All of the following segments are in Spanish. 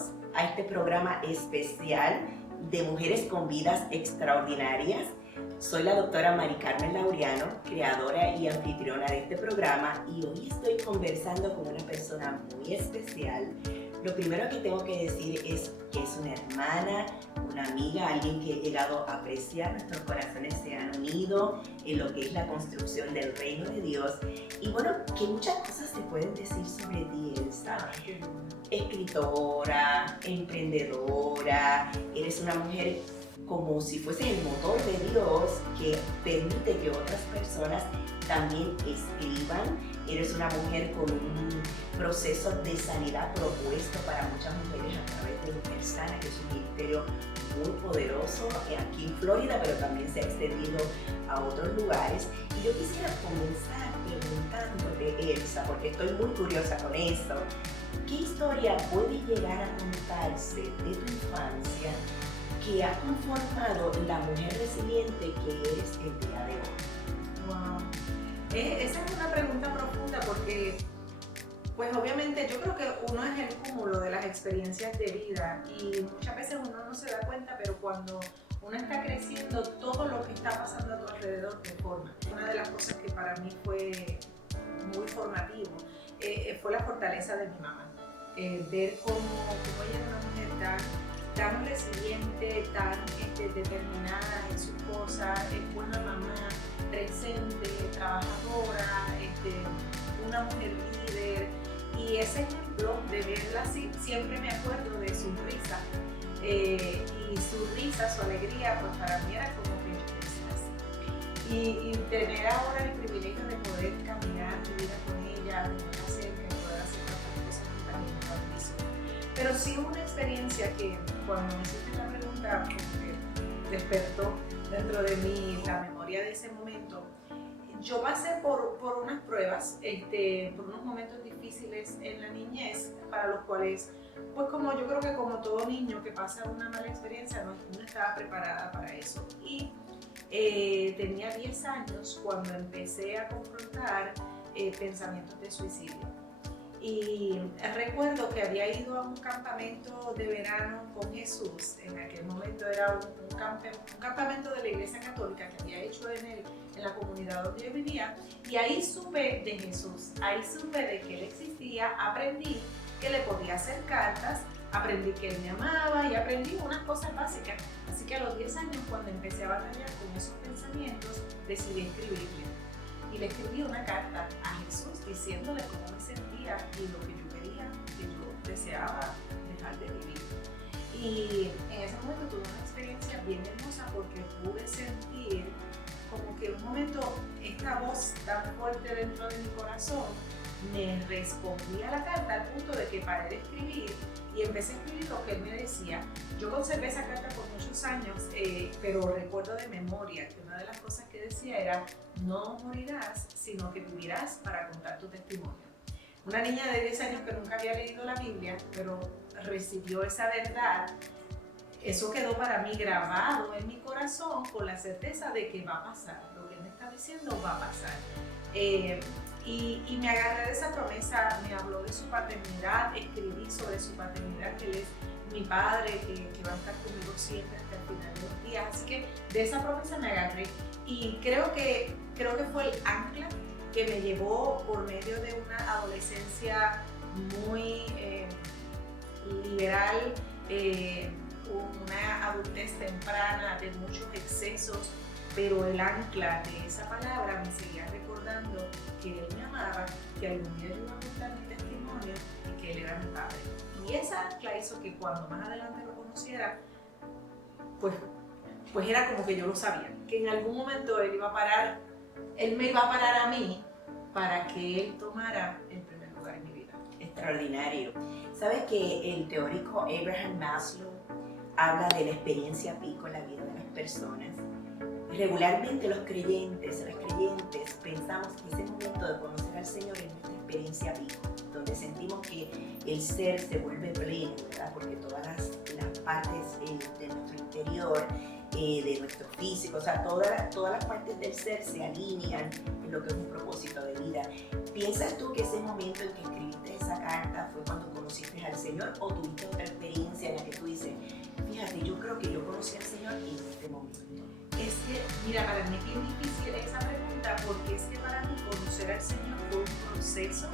bienvenidos a este programa especial de Mujeres con Vidas Extraordinarias. Soy la doctora Mari Carmen Laureano, creadora y anfitriona de este programa, y hoy estoy conversando con una persona muy especial. Lo primero que tengo que decir es que es una hermana, una amiga, alguien que he llegado a apreciar. Nuestros corazones se han unido en lo que es la construcción del reino de Dios. Y bueno, que muchas cosas se pueden decir sobre ti, Elsa. Escritora, emprendedora, eres una mujer como si fueses el motor de Dios que permite que otras personas también escriban. Eres una mujer con un proceso de sanidad propuesto para muchas mujeres a través de Mujer Sana, que es un ministerio muy poderoso aquí en Florida, pero también se ha extendido a otros lugares. Y yo quisiera comenzar preguntándote, Elsa, porque estoy muy curiosa con esto, ¿qué historia puede llegar a contarse de tu infancia que ha conformado la mujer resiliente que eres el día de hoy? Wow. Esa es una pregunta profunda porque, pues obviamente yo creo que uno es el cúmulo de las experiencias de vida y muchas veces uno no se da cuenta, pero cuando uno está creciendo, todo lo que está pasando a tu alrededor te forma. Una de las cosas que para mí fue muy formativo fue la fortaleza de mi mamá. Ver cómo ella era una mujer tan resiliente, tan determinada en sus cosas, es buena mamá, presente, trabajadora, una mujer líder. Y ese ejemplo de verla así, siempre me acuerdo de su risa. Y su risa, su alegría, pues para mí era como que yo pensé así. Y tener ahora el privilegio de poder caminar mi vida con ella, de poder hacer tantas cosas que también me bendición. Pero sí una experiencia que cuando me hiciste la pregunta, como que despertó dentro de mí la memoria de ese momento. Yo pasé por unas pruebas, por unos momentos difíciles en la niñez, para los cuales, pues como yo creo que como todo niño que pasa una mala experiencia, no estaba preparada para eso. Y tenía 10 años cuando empecé a confrontar pensamientos de suicidio. Y recuerdo que había ido a un campamento de verano con Jesús. En aquel momento era un campamento de la Iglesia Católica que había hecho en la comunidad donde yo vivía. Y ahí supe de Jesús, ahí supe de que Él existía, aprendí que le podía hacer cartas, aprendí que Él me amaba y aprendí unas cosas básicas. Así que a los 10 años, cuando empecé a batallar con esos pensamientos, decidí escribirle. Y le escribí una carta a Jesús diciéndole cómo me sentía y lo que yo quería, que yo deseaba dejar de vivir. Y en ese momento tuve una experiencia bien hermosa porque pude sentir como que un momento esta voz tan fuerte dentro de mi corazón me respondía a la carta al punto de que paré de escribir y empecé a escribir lo que él me decía. Yo conservé esa carta por muchos años, pero recuerdo de memoria que una de las cosas que decía era: no morirás, sino que vivirás para contar tu testimonio. Una niña de 10 años que nunca había leído la Biblia, pero recibió esa verdad. Eso quedó para mí grabado en mi corazón con la certeza de que va a pasar. Lo que él me está diciendo va a pasar. Y me agarré de esa promesa, me habló de su paternidad, escribí sobre su paternidad, que él es mi padre, que va a estar conmigo siempre hasta el final de los días. Así que de esa promesa me agarré y creo que fue el ancla que me llevó por medio de una adolescencia muy liberal, una adultez temprana de muchos excesos, pero el ancla de esa palabra me seguía recordando que Él me amaba, que algún día yo iba a contar mi testimonio y que Él era mi padre. Y esa ancla hizo que cuando más adelante lo conociera, pues era como que yo lo sabía, que en algún momento Él me iba a parar a mí para que Él tomara el primer lugar en mi vida. Extraordinario. ¿Sabes que el teórico Abraham Maslow habla de la experiencia pico en la vida de las personas? Regularmente los creyentes, las creyentes, pensamos que ese momento de conocer al Señor es nuestra experiencia pico, donde sentimos que el ser se vuelve pleno, ¿verdad? Porque todas las partes de nuestro interior, de nuestro físico, o sea, todas las partes del ser se alinean en lo que es un propósito de vida. ¿Piensas tú que ese momento en que escribiste esa carta fue cuando conociste al Señor o tuviste otra experiencia en la que tú dices, fíjate, yo creo que yo conocí al Señor en este momento? Es que, mira, para mí es bien difícil esa pregunta porque es que para mí conocer al Señor fue un proceso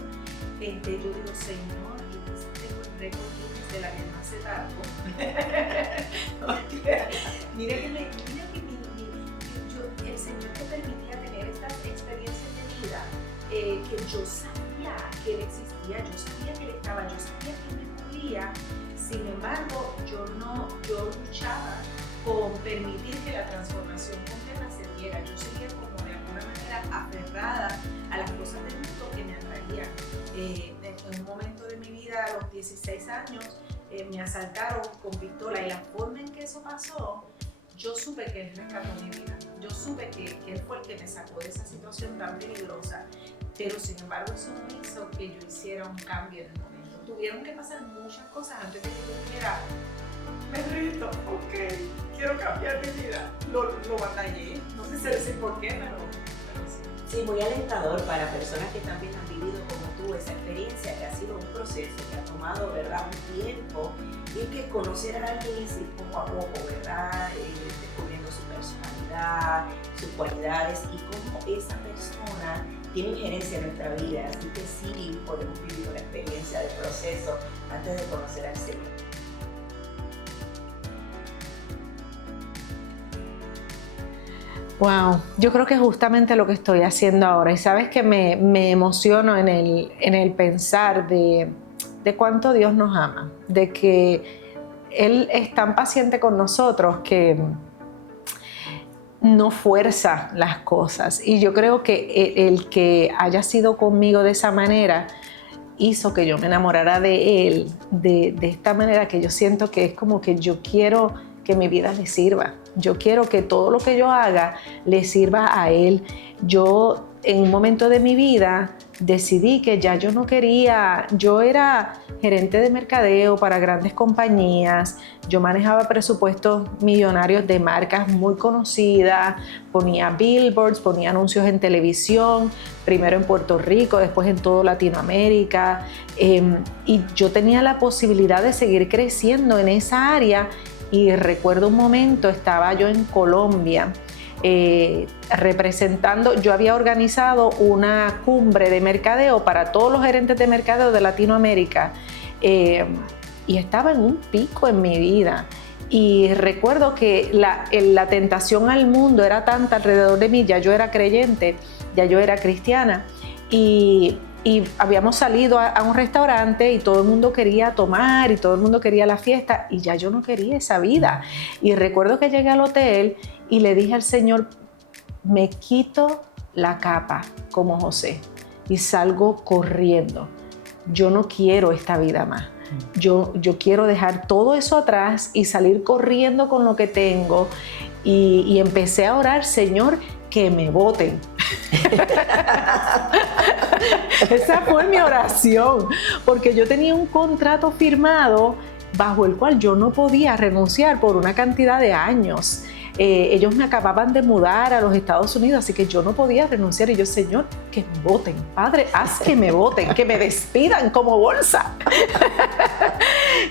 en que yo digo, Señor, yo tengo el récord de la que más se tardó. Mira que el Señor me permitía tener estas experiencias de vida que yo sabía que Él existía, yo sabía que Él estaba, yo sabía que Él me cubría. Sin embargo, yo luchaba con permitir que la transformación completa se diera. Yo seguía como de alguna manera aferrada a las cosas del mundo que me atraían. En un momento de mi vida, a los 16 años, me asaltaron con pistola y la forma en que eso pasó, yo supe que Él rescató mi vida. Yo supe que Él fue el que me sacó de esa situación tan peligrosa. Pero sin embargo, eso no hizo que yo hiciera un cambio en el momento. Tuvieron que pasar muchas cosas antes de que yo dijera, me rindo, ok, quiero cambiar mi vida. Lo batallé, no sé si decir por qué, pero sí. Sí, muy alentador para personas que también han vivido como tú esa experiencia, que ha sido un proceso que ha tomado, ¿verdad?, un tiempo, y que conocer a alguien es ir poco a poco, ¿verdad?, descubriendo su personalidad, sus cualidades y cómo esa persona tiene injerencia en nuestra vida. Así que sí podemos vivir una experiencia de proceso antes de conocer al Señor. Wow, yo creo que es justamente lo que estoy haciendo ahora. Y sabes que me emociono en el pensar de cuánto Dios nos ama, de que Él es tan paciente con nosotros que no fuerza las cosas. Y yo creo que el que haya sido conmigo de esa manera hizo que yo me enamorara de Él, de esta manera que yo siento que es como que yo quiero que mi vida le sirva. Yo quiero que todo lo que yo haga le sirva a Él. Yo en un momento de mi vida decidí que ya yo no quería, yo era gerente de mercadeo para grandes compañías, yo manejaba presupuestos millonarios de marcas muy conocidas, ponía billboards, ponía anuncios en televisión, primero en Puerto Rico, después en toda Latinoamérica, y yo tenía la posibilidad de seguir creciendo en esa área. Y recuerdo un momento, estaba yo en Colombia representando, yo había organizado una cumbre de mercadeo para todos los gerentes de mercadeo de Latinoamérica y estaba en un pico en mi vida. Y recuerdo que la tentación al mundo era tanta alrededor de mí, ya yo era creyente, ya yo era cristiana y habíamos salido a un restaurante y todo el mundo quería tomar y todo el mundo quería la fiesta y ya yo no quería esa vida. Y recuerdo que llegué al hotel y le dije al Señor, me quito la capa como José y salgo corriendo. Yo no quiero esta vida más. Yo quiero dejar todo eso atrás y salir corriendo con lo que tengo. Y empecé a orar, Señor, que me voten. Esa fue mi oración, porque yo tenía un contrato firmado bajo el cual yo no podía renunciar por una cantidad de años. Ellos me acababan de mudar a los Estados Unidos, así que yo no podía renunciar. Y yo, Señor, que me voten, Padre, haz que me voten, que me despidan como bolsa.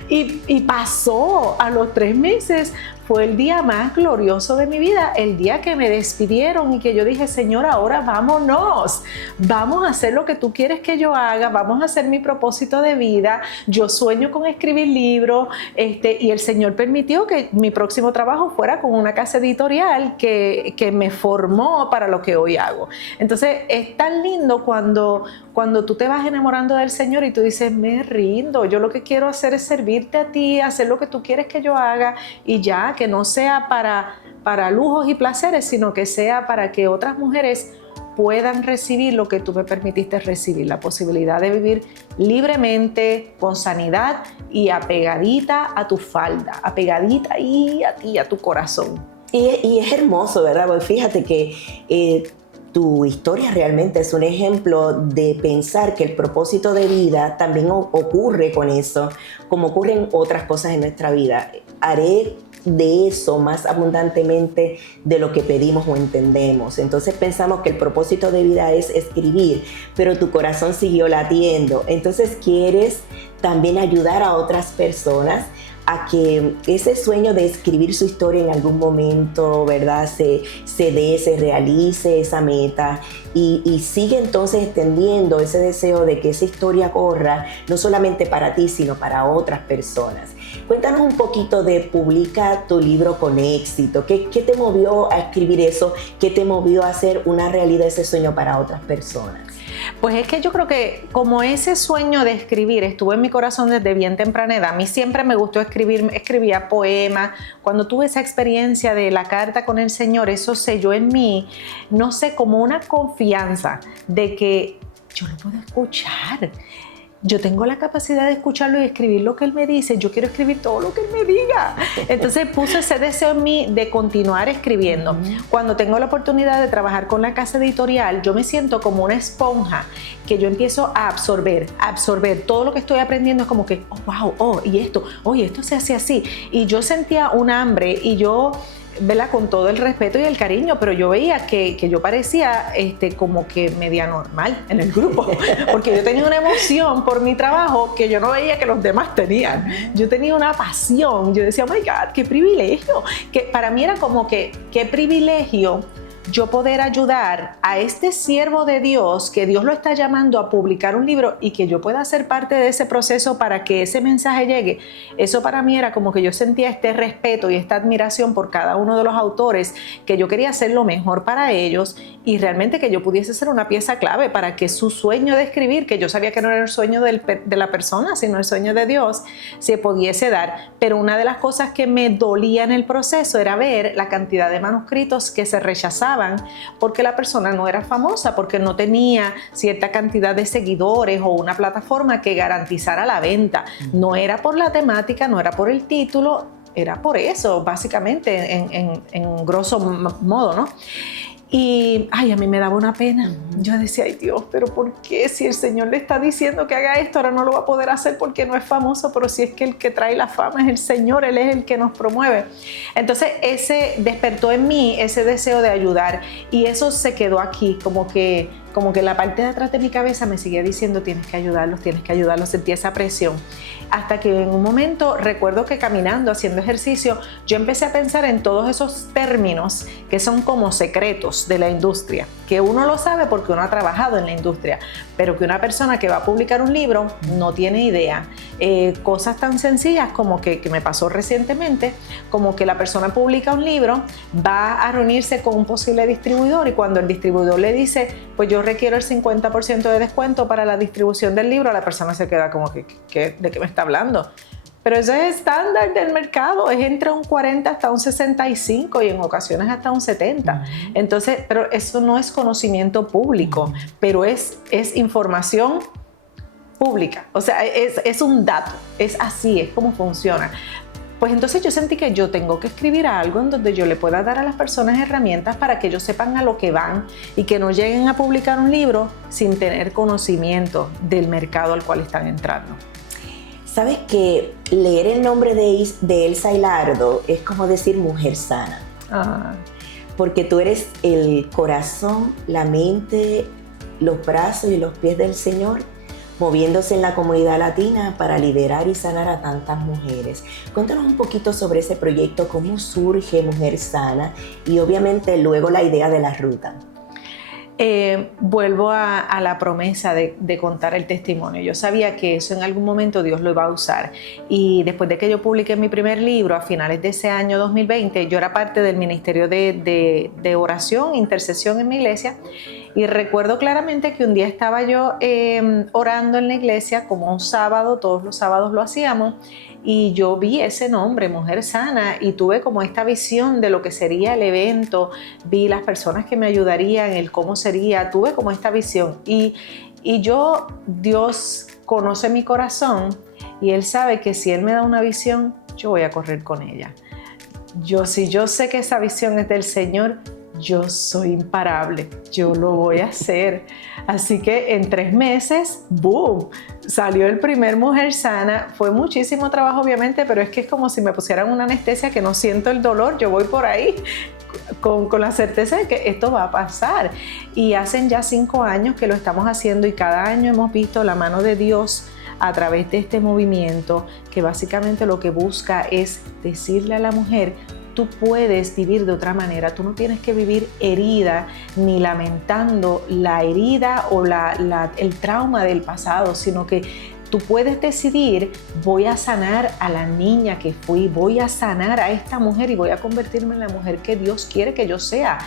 Y pasó a los 3 meses. Fue el día más glorioso de mi vida, el día que me despidieron y que yo dije, Señor, ahora vámonos, vamos a hacer lo que tú quieres que yo haga, vamos a hacer mi propósito de vida, yo sueño con escribir libros, y el Señor permitió que mi próximo trabajo fuera con una casa editorial que me formó para lo que hoy hago. Entonces, es tan lindo cuando tú te vas enamorando del Señor y tú dices, me rindo, yo lo que quiero hacer es servirte a ti, hacer lo que tú quieres que yo haga y ya, que no sea para lujos y placeres, sino que sea para que otras mujeres puedan recibir lo que tú me permitiste recibir, la posibilidad de vivir libremente, con sanidad y apegadita a tu falda, apegadita ahí a ti, a tu corazón. Y es hermoso, ¿verdad? Porque fíjate que tu historia realmente es un ejemplo de pensar que el propósito de vida también ocurre con eso, como ocurren otras cosas en nuestra vida. Haré de eso más abundantemente de lo que pedimos o entendemos. Entonces pensamos que el propósito de vida es escribir, pero tu corazón siguió latiendo. Entonces quieres también ayudar a otras personas a que ese sueño de escribir su historia en algún momento, ¿verdad? Se realice esa meta y sigue entonces extendiendo ese deseo de que esa historia corra no solamente para ti, sino para otras personas. Cuéntanos un poquito de Publica tu libro con éxito. ¿Qué te movió a escribir eso? ¿Qué te movió a hacer una realidad ese sueño para otras personas? Pues es que yo creo que como ese sueño de escribir estuvo en mi corazón desde bien temprana edad, a mí siempre me gustó escribir, escribía poemas. Cuando tuve esa experiencia de la carta con el Señor, eso selló en mí, no sé, como una confianza de que yo lo puedo escuchar. Yo tengo la capacidad de escucharlo y escribir lo que Él me dice. Yo quiero escribir todo lo que Él me diga. Entonces puso ese deseo en mí de continuar escribiendo. Cuando tengo la oportunidad de trabajar con la casa editorial, yo me siento como una esponja que yo empiezo a absorber todo lo que estoy aprendiendo. Es como que, oh, wow, y esto se hace así. Y yo sentía un hambre y yo, ¿verdad? Con todo el respeto y el cariño, pero yo veía que yo parecía como que media normal en el grupo, porque yo tenía una emoción por mi trabajo que yo no veía que los demás tenían. Yo tenía una pasión, yo decía, oh my God, qué privilegio, que para mí era como que, qué privilegio yo poder ayudar a este siervo de Dios, que Dios lo está llamando a publicar un libro y que yo pueda ser parte de ese proceso para que ese mensaje llegue. Eso para mí era como que yo sentía este respeto y esta admiración por cada uno de los autores, que yo quería hacer lo mejor para ellos y realmente que yo pudiese ser una pieza clave para que su sueño de escribir, que yo sabía que no era el sueño de la persona, sino el sueño de Dios, se pudiese dar. Pero una de las cosas que me dolía en el proceso era ver la cantidad de manuscritos que se rechazaban porque la persona no era famosa, porque no tenía cierta cantidad de seguidores o una plataforma que garantizara la venta. No era por la temática, no era por el título, era por eso, básicamente, en grosso modo, ¿no? Y a mí me daba una pena. Yo decía, ay Dios, pero ¿por qué? Si el Señor le está diciendo que haga esto, ahora no lo va a poder hacer porque no es famoso, pero si es que el que trae la fama es el Señor, Él es el que nos promueve. Entonces ese despertó en mí ese deseo de ayudar y eso se quedó aquí, como que la parte de atrás de mi cabeza me seguía diciendo, tienes que ayudarlos, sentí esa presión. Hasta que en un momento recuerdo que caminando, haciendo ejercicio, yo empecé a pensar en todos esos términos que son como secretos de la industria, que uno lo sabe porque uno ha trabajado en la industria, pero que una persona que va a publicar un libro no tiene idea. Cosas tan sencillas como que me pasó recientemente, como que la persona publica un libro, va a reunirse con un posible distribuidor y cuando el distribuidor le dice, pues yo requiero el 50% de descuento para la distribución del libro, la persona se queda como que ¿de qué me está hablando? Pero eso es estándar del mercado, es entre un 40 hasta un 65 y en ocasiones hasta un 70. Entonces, pero eso no es conocimiento público, pero es información pública. O sea, es un dato, es así, es como funciona. Pues entonces yo sentí que yo tengo que escribir algo en donde yo le pueda dar a las personas herramientas para que ellos sepan a lo que van y que no lleguen a publicar un libro sin tener conocimiento del mercado al cual están entrando. ¿Sabes que leer el nombre de Elsa Hilardo es como decir mujer sana? Porque tú eres el corazón, la mente, los brazos y los pies del Señor, moviéndose en la comunidad latina para liderar y sanar a tantas mujeres. Cuéntanos un poquito sobre ese proyecto, cómo surge Mujer Sana y obviamente luego la idea de la ruta. Vuelvo a la promesa de contar el testimonio. Yo sabía que eso en algún momento Dios lo iba a usar y después de que yo publiqué mi primer libro a finales de ese año 2020, yo era parte del ministerio de oración, intercesión en mi iglesia y recuerdo claramente que un día estaba yo orando en la iglesia como un sábado, todos los sábados lo hacíamos y yo vi ese nombre, Mujer Sana, y tuve como esta visión de lo que sería el evento, vi las personas que me ayudarían, el cómo sería, tuve como esta visión. Y Dios conoce mi corazón y Él sabe que si Él me da una visión, yo voy a correr con ella. Si yo sé que esa visión es del Señor, yo soy imparable, yo lo voy a hacer. Así que en 3 meses, ¡boom!, salió el primer Mujer Sana. Fue muchísimo trabajo, obviamente, pero es que es como si me pusieran una anestesia que no siento el dolor. Yo voy por ahí con la certeza de que esto va a pasar. Y hacen ya 5 años que lo estamos haciendo y cada año hemos visto la mano de Dios a través de este movimiento, que básicamente lo que busca es decirle a la mujer: tú puedes vivir de otra manera, tú no tienes que vivir herida ni lamentando la herida o el trauma del pasado, sino que tú puedes decidir: voy a sanar a la niña que fui, voy a sanar a esta mujer y voy a convertirme en la mujer que Dios quiere que yo sea.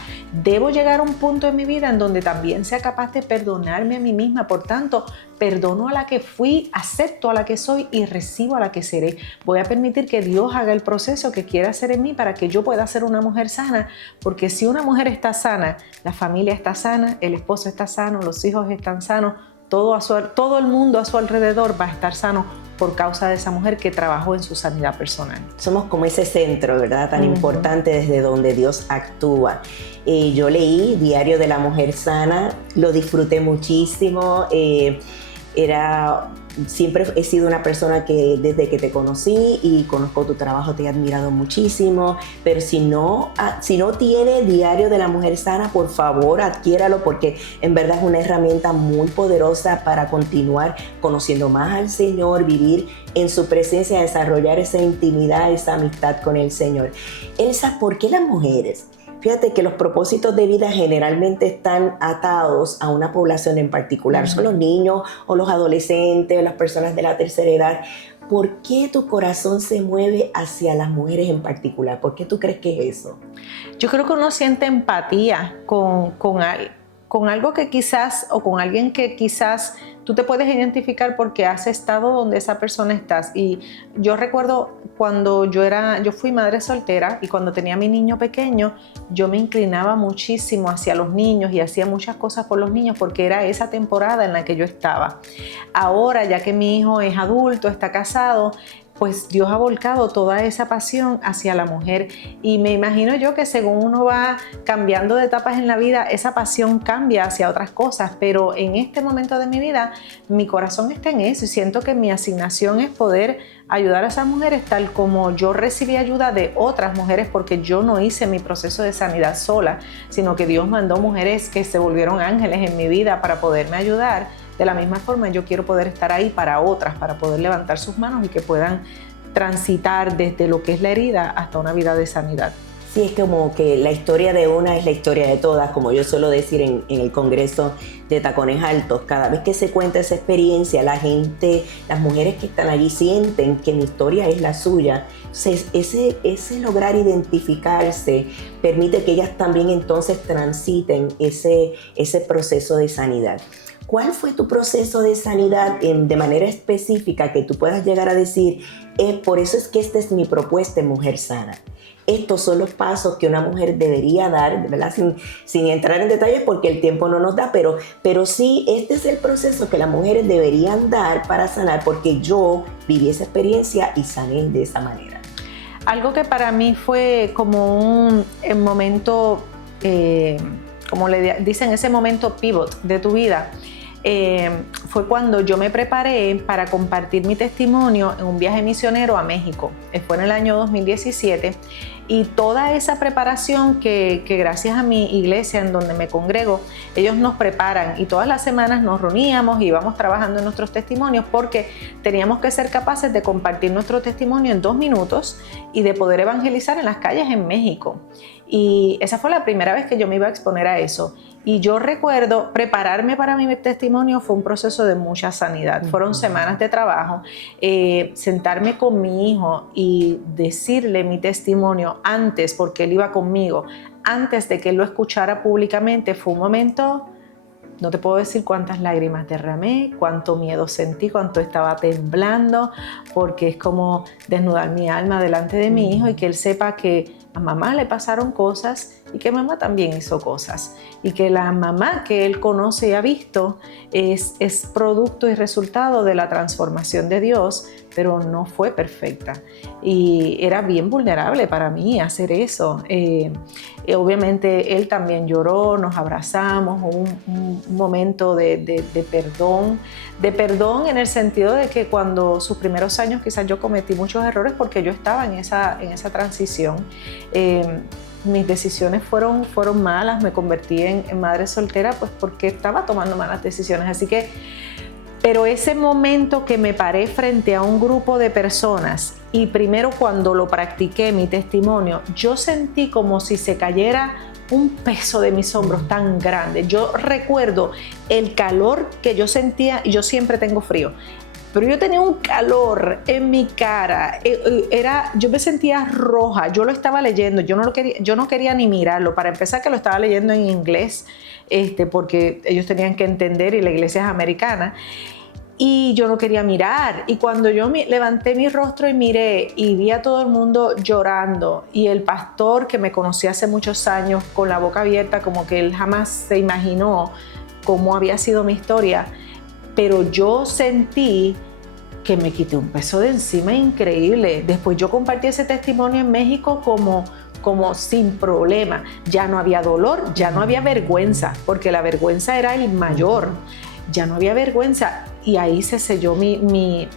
Debo llegar a un punto en mi vida en donde también sea capaz de perdonarme a mí misma. Por tanto, perdono a la que fui, acepto a la que soy y recibo a la que seré. Voy a permitir que Dios haga el proceso que quiere hacer en mí para que yo pueda ser una mujer sana, porque si una mujer está sana, la familia está sana, el esposo está sano, los hijos están sanos, todo el mundo a su alrededor va a estar sano por causa de esa mujer que trabajó en su sanidad personal. Somos como ese centro, ¿verdad? Tan importante desde donde Dios actúa. Yo leí Diario de la Mujer Sana, lo disfruté muchísimo. Siempre he sido una persona que desde que te conocí y conozco tu trabajo te he admirado muchísimo, pero si no tiene Diario de la Mujer Sana, por favor adquiéralo, porque en verdad es una herramienta muy poderosa para continuar conociendo más al Señor, vivir en su presencia, desarrollar esa intimidad, esa amistad con el Señor. Elsa, ¿por qué las mujeres? Fíjate que los propósitos de vida generalmente están atados a una población en particular. Son los niños o los adolescentes o las personas de la tercera edad. ¿Por qué tu corazón se mueve hacia las mujeres en particular? ¿Por qué tú crees que es eso? Yo creo que uno siente empatía con algo que quizás, o con alguien que quizás tú te puedes identificar porque has estado donde esa persona está. Y yo recuerdo cuando yo fui madre soltera y cuando tenía a mi niño pequeño, yo me inclinaba muchísimo hacia los niños y hacía muchas cosas por los niños porque era esa temporada en la que yo estaba. Ahora, ya que mi hijo es adulto, está casado, pues Dios ha volcado toda esa pasión hacia la mujer, y me imagino yo que según uno va cambiando de etapas en la vida, esa pasión cambia hacia otras cosas, pero en este momento de mi vida mi corazón está en eso y siento que mi asignación es poder ayudar a esas mujeres tal como yo recibí ayuda de otras mujeres, porque yo no hice mi proceso de sanidad sola, sino que Dios mandó mujeres que se volvieron ángeles en mi vida para poderme ayudar. De la misma forma, yo quiero poder estar ahí para otras, para poder levantar sus manos y que puedan transitar desde lo que es la herida hasta una vida de sanidad. Sí, es como que la historia de una es la historia de todas, como yo suelo decir en el Congreso de Tacones Altos. Cada vez que se cuenta esa experiencia, la gente, las mujeres que están allí sienten que mi historia es la suya. Entonces, ese lograr identificarse permite que ellas también entonces transiten ese proceso de sanidad. ¿Cuál fue tu proceso de sanidad de manera específica que tú puedas llegar a decir, por eso es que esta es mi propuesta en Mujer Sana? Estos son los pasos que una mujer debería dar, ¿verdad? Sin entrar en detalles porque el tiempo no nos da, pero sí, este es el proceso que las mujeres deberían dar para sanar, porque yo viví esa experiencia y sané de esa manera. Algo que para mí fue como un momento, como le dicen, ese momento pivot de tu vida, fue cuando yo me preparé para compartir mi testimonio en un viaje misionero a México. Fue en el año 2017 y toda esa preparación que gracias a mi iglesia en donde me congrego, ellos nos preparan y todas las semanas nos reuníamos y íbamos trabajando en nuestros testimonios porque teníamos que ser capaces de compartir nuestro testimonio en 2 minutos y de poder evangelizar en las calles en México. Y esa fue la primera vez que yo me iba a exponer a eso. Y yo recuerdo prepararme para mi testimonio fue un proceso de mucha sanidad. Fueron semanas de trabajo, sentarme con mi hijo y decirle mi testimonio antes, porque él iba conmigo, antes de que él lo escuchara públicamente. Fue un momento, no te puedo decir cuántas lágrimas derramé, cuánto miedo sentí, cuánto estaba temblando, porque es como desnudar mi alma delante de mi hijo y que él sepa que a mamá le pasaron cosas y que mamá también hizo cosas y que la mamá que él conoce y ha visto es producto y resultado de la transformación de Dios, pero no fue perfecta y era bien vulnerable para mí hacer eso. Obviamente él también lloró, nos abrazamos, hubo un momento de perdón en el sentido de que cuando sus primeros años quizás yo cometí muchos errores porque yo estaba en esa transición. Mis decisiones fueron malas, me convertí en madre soltera pues porque estaba tomando malas decisiones, así que pero ese momento que me paré frente a un grupo de personas y primero cuando lo practiqué, mi testimonio, yo sentí como si se cayera un peso de mis hombros tan grande. Yo recuerdo el calor que yo sentía, y yo siempre tengo frío, pero yo tenía un calor en mi cara, yo me sentía roja, yo lo estaba leyendo, yo no quería ni mirarlo, para empezar que lo estaba leyendo en inglés, porque ellos tenían que entender y la iglesia es americana, y yo no quería mirar, y cuando yo levanté mi rostro y miré y vi a todo el mundo llorando y el pastor que me conocía hace muchos años con la boca abierta como que él jamás se imaginó cómo había sido mi historia, pero yo sentí que me quité un peso de encima increíble. Después yo compartí ese testimonio en México como sin problema. Ya no había dolor, ya no había vergüenza, porque la vergüenza era el mayor. Ya no había vergüenza y ahí se selló mi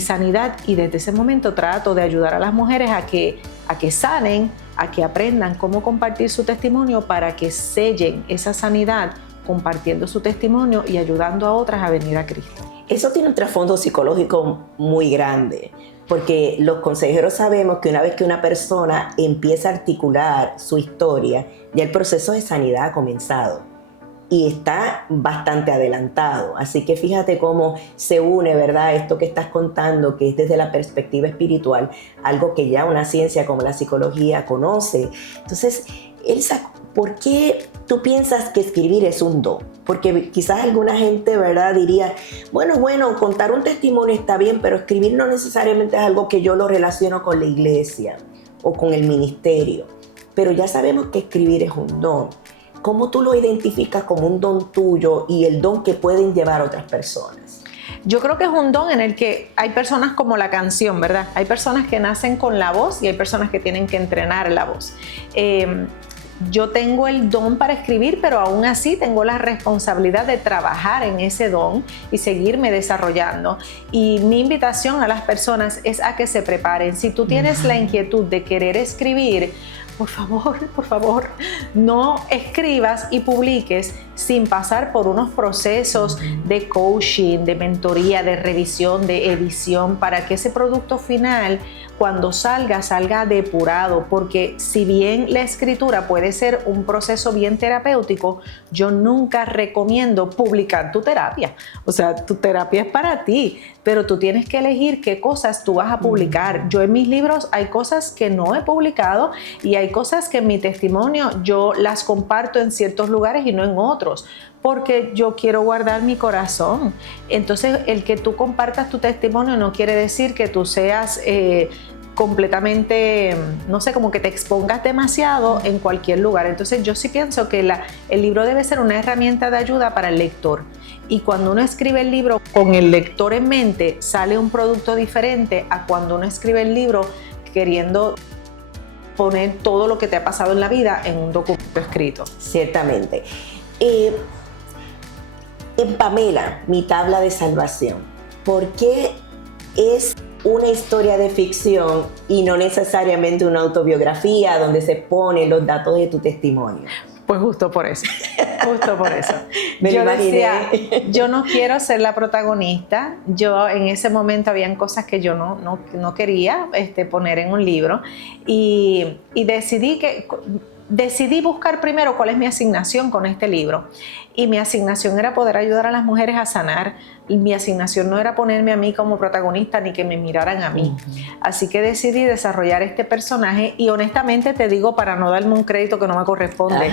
sanidad, y desde ese momento trato de ayudar a las mujeres a que sanen, a que aprendan cómo compartir su testimonio para que sellen esa sanidad compartiendo su testimonio y ayudando a otras a venir a Cristo. Eso tiene un trasfondo psicológico muy grande, porque los consejeros sabemos que una vez que una persona empieza a articular su historia, ya el proceso de sanidad ha comenzado y está bastante adelantado. Así que fíjate cómo se une, ¿verdad?, esto que estás contando, que es desde la perspectiva espiritual, algo que ya una ciencia como la psicología conoce. Entonces, Elsa, ¿por qué tú piensas que escribir es un don? Porque quizás alguna gente, ¿verdad?, diría, bueno, contar un testimonio está bien, pero escribir no necesariamente es algo que yo lo relaciono con la iglesia o con el ministerio. Pero ya sabemos que escribir es un don. ¿Cómo tú lo identificas como un don tuyo y el don que pueden llevar otras personas? Yo creo que es un don en el que hay personas como la canción, ¿verdad? Hay personas que nacen con la voz y hay personas que tienen que entrenar la voz. Yo tengo el don para escribir, pero aún así tengo la responsabilidad de trabajar en ese don y seguirme desarrollando. Y mi invitación a las personas es a que se preparen. Si tú tienes la inquietud de querer escribir, por favor, no escribas y publiques sin pasar por unos procesos de coaching, de mentoría, de revisión, de edición, para que ese producto final, cuando salga depurado, porque si bien la escritura puede ser un proceso bien terapéutico, yo nunca recomiendo publicar tu terapia. O sea, tu terapia es para ti, pero tú tienes que elegir qué cosas tú vas a publicar. Yo en mis libros hay cosas que no he publicado y hay cosas que en mi testimonio yo las comparto en ciertos lugares y no en otros, porque yo quiero guardar mi corazón. Entonces, el que tú compartas tu testimonio no quiere decir que tú seas completamente, no sé, como que te expongas demasiado en cualquier lugar. Entonces, yo sí pienso que el libro debe ser una herramienta de ayuda para el lector. Y cuando uno escribe el libro con el lector en mente, sale un producto diferente a cuando uno escribe el libro queriendo poner todo lo que te ha pasado en la vida en un documento escrito. Ciertamente. En Pamela, mi tabla de salvación, ¿por qué es una historia de ficción y no necesariamente una autobiografía donde se ponen los datos de tu testimonio? Pues justo por eso. Me yo lo imaginé. decía, yo no quiero ser la protagonista. Yo en ese momento habían cosas que yo no quería poner en un libro y decidí buscar primero cuál es mi asignación con este libro. y mi asignación era poder ayudar a las mujeres a sanar. Mi asignación no era ponerme a mí como protagonista ni que me miraran a mí. Así que decidí desarrollar este personaje y honestamente te digo, para no darme un crédito que no me corresponde,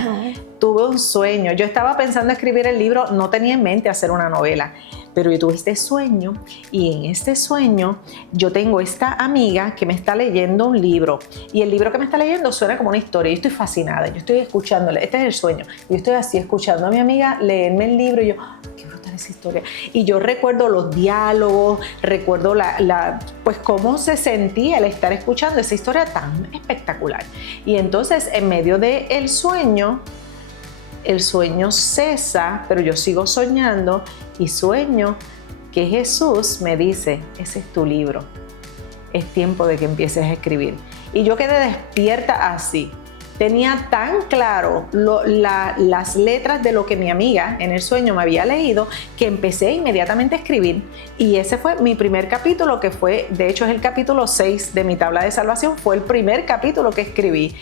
tuve un sueño. Yo estaba pensando escribir el libro, no tenía en mente hacer una novela, pero yo tuve este sueño y en este sueño yo tengo esta amiga que me está leyendo un libro y el libro que me está leyendo suena como una historia. Yo estoy fascinada, yo estoy escuchándole, este es el sueño. Yo estoy así escuchando a mi amiga leerme el libro y yo, qué brutal esa historia. Y yo recuerdo los diálogos, recuerdo pues cómo se sentía el estar escuchando esa historia tan espectacular. Y entonces en medio del sueño, el sueño cesa, pero yo sigo soñando y sueño que Jesús me dice, ese es tu libro, es tiempo de que empieces a escribir. Y yo quedé despierta así. Tenía tan claro las letras de lo que mi amiga en el sueño me había leído que empecé inmediatamente a escribir. Y ese fue mi primer capítulo, que fue, de hecho es el capítulo 6 de mi tabla de salvación, fue el primer capítulo que escribí.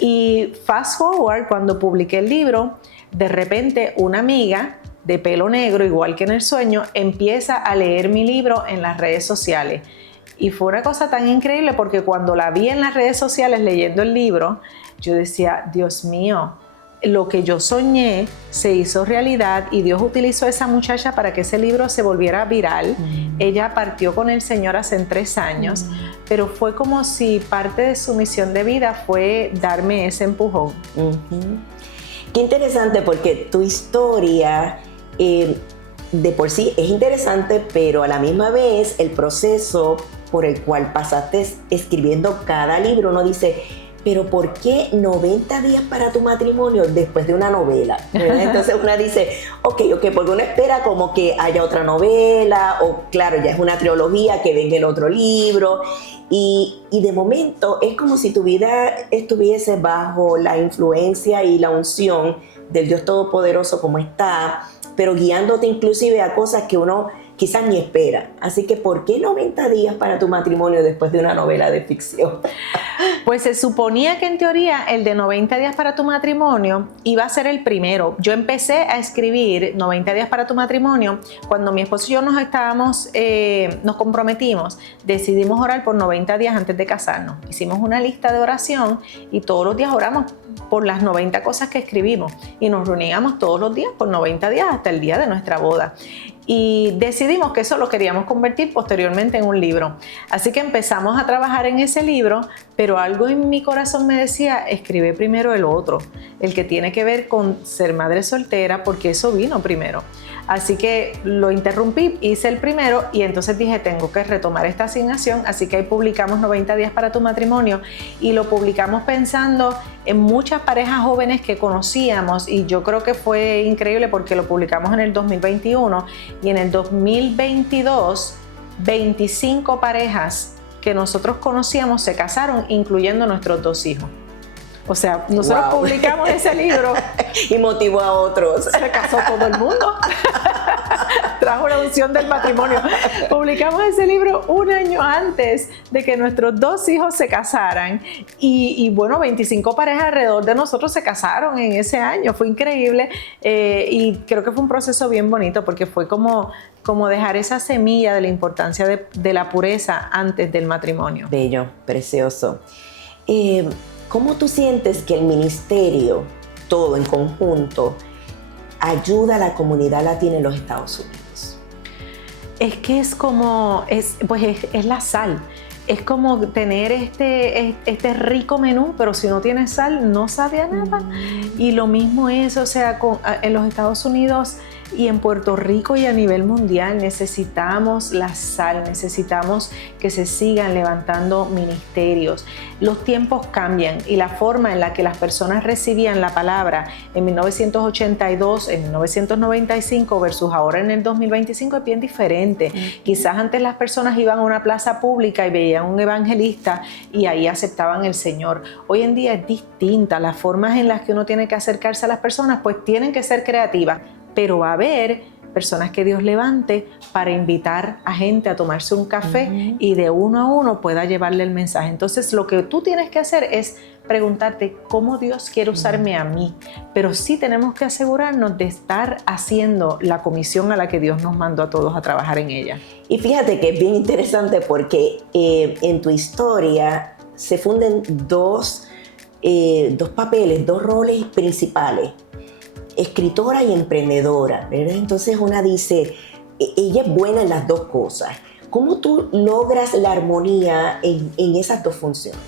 Y fast forward, cuando publiqué el libro, de repente una amiga de pelo negro, igual que en el sueño, empieza a leer mi libro en las redes sociales. Y fue una cosa tan increíble porque cuando la vi en las redes sociales leyendo el libro, yo decía, Dios mío, lo que yo soñé se hizo realidad y Dios utilizó a esa muchacha para que ese libro se volviera viral. Ella partió con el Señor hace 3 años, pero fue como si parte de su misión de vida fue darme ese empujón. Qué interesante, porque tu historia de por sí es interesante, pero a la misma vez el proceso por el cual pasaste escribiendo cada libro, uno dice, pero ¿por qué 90 días para tu matrimonio después de una novela? ¿Verdad? Entonces una dice, ok, porque uno espera como que haya otra novela, o claro, ya es una trilogía, que venga el otro libro, y de momento es como si tu vida estuviese bajo la influencia y la unción del Dios Todopoderoso como está, pero guiándote inclusive a cosas que uno quizás ni espera. Así que, ¿por qué 90 días para tu matrimonio después de una novela de ficción? Pues se suponía que en teoría el de 90 días para tu matrimonio iba a ser el primero. Yo empecé a escribir 90 días para tu matrimonio cuando mi esposo y yo nos comprometimos. Decidimos orar por 90 días antes de casarnos. Hicimos una lista de oración y todos los días oramos por las 90 cosas que escribimos y nos reuníamos todos los días por 90 días hasta el día de nuestra boda. Y decidimos que eso lo queríamos convertir posteriormente en un libro. Así que empezamos a trabajar en ese libro, pero algo en mi corazón me decía, escribe primero el otro, el que tiene que ver con ser madre soltera, porque eso vino primero. Así que lo interrumpí, hice el primero y entonces dije, tengo que retomar esta asignación. Así que ahí publicamos 90 días para tu matrimonio y lo publicamos pensando en muchas parejas jóvenes que conocíamos, y yo creo que fue increíble porque lo publicamos en el 2021 y en el 2022 25 parejas que nosotros conocíamos se casaron, incluyendo nuestros 2 hijos. O sea, nosotros publicamos ese libro y motivó a otros. Se casó todo el mundo. Trajo la unción del matrimonio. Publicamos ese libro 1 año antes de que nuestros 2 hijos se casaran. Y bueno, 25 parejas alrededor de nosotros se casaron en ese año. Fue increíble. Y creo que fue un proceso bien bonito porque fue como dejar esa semilla de la importancia de la pureza antes del matrimonio. Bello, precioso. ¿Cómo tú sientes que el ministerio, todo en conjunto, ayuda a la comunidad latina en los Estados Unidos? Es que es la sal. Es como tener este rico menú, pero si no tiene sal, no sabe a nada. Y lo mismo es, o sea, en los Estados Unidos y en Puerto Rico y a nivel mundial necesitamos la sal, necesitamos que se sigan levantando ministerios. Los tiempos cambian y la forma en la que las personas recibían la palabra en 1982, en 1995 versus ahora en el 2025 es bien diferente. Quizás antes las personas iban a una plaza pública y veían un evangelista y ahí aceptaban el Señor. Hoy en día es distinta. Las formas en las que uno tiene que acercarse a las personas pues tienen que ser creativas, pero va a haber personas que Dios levante para invitar a gente a tomarse un café y de uno a uno pueda llevarle el mensaje. Entonces lo que tú tienes que hacer es preguntarte cómo Dios quiere usarme a mí, pero sí tenemos que asegurarnos de estar haciendo la comisión a la que Dios nos mandó a todos a trabajar en ella. Y fíjate que es bien interesante porque en tu historia se funden dos papeles, dos roles principales, escritora y emprendedora, ¿verdad? Entonces una dice, ella es buena en las dos cosas. ¿Cómo tú logras la armonía en esas dos funciones?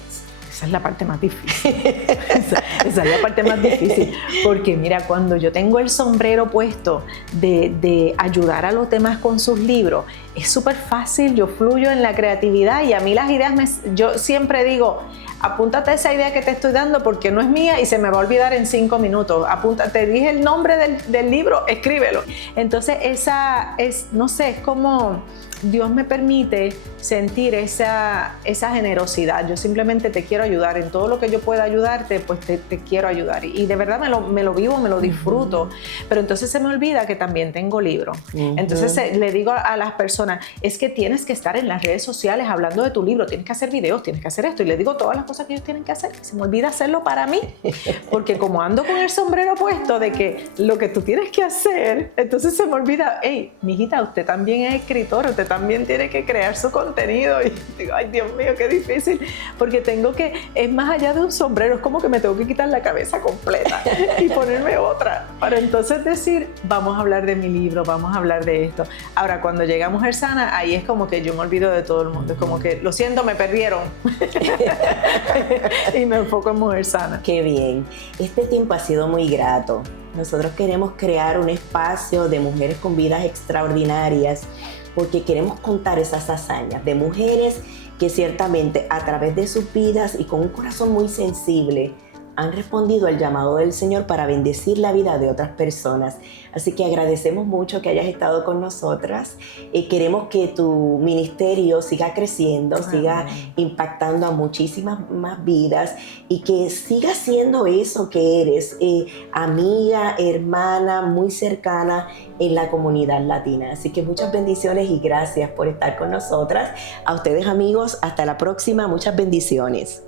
Esa es la parte más difícil. Esa es la parte más difícil. Porque mira, cuando yo tengo el sombrero puesto de ayudar a los demás con sus libros, es súper fácil, yo fluyo en la creatividad y a mí las ideas, yo siempre digo, apúntate esa idea que te estoy dando porque no es mía y se me va a olvidar en 5 minutos. Apúntate, dije el nombre del libro, escríbelo. Entonces esa es, no sé, es como Dios me permite sentir esa generosidad. Yo simplemente te quiero ayudar. En todo lo que yo pueda ayudarte, pues te quiero ayudar. Y de verdad me lo vivo, me lo disfruto. Pero entonces se me olvida que también tengo libros. Entonces le digo a las personas, es que tienes que estar en las redes sociales hablando de tu libro, tienes que hacer videos, tienes que hacer esto. Y les digo todas las cosas que ellos tienen que hacer. Se me olvida hacerlo para mí. Porque como ando con el sombrero puesto de que lo que tú tienes que hacer, entonces se me olvida, hey, mijita, usted también es escritora, usted también tiene que crear su contenido. Y digo, ay, Dios mío, qué difícil, porque es más allá de un sombrero, es como que me tengo que quitar la cabeza completa y ponerme otra, para entonces decir, vamos a hablar de mi libro, vamos a hablar de esto. Ahora, cuando llega a Mujer Sana, ahí es como que yo me olvido de todo el mundo, es como que, lo siento, me perdieron. Y me enfoco en Mujer Sana. Qué bien. Este tiempo ha sido muy grato. Nosotros queremos crear un espacio de mujeres con vidas extraordinarias porque queremos contar esas hazañas de mujeres que ciertamente a través de sus vidas y con un corazón muy sensible han respondido al llamado del Señor para bendecir la vida de otras personas. Así que agradecemos mucho que hayas estado con nosotras. Queremos que tu ministerio siga creciendo, siga impactando a muchísimas más vidas y que sigas siendo eso que eres, amiga, hermana, muy cercana en la comunidad latina. Así que muchas bendiciones y gracias por estar con nosotras. A ustedes, amigos, hasta la próxima. Muchas bendiciones.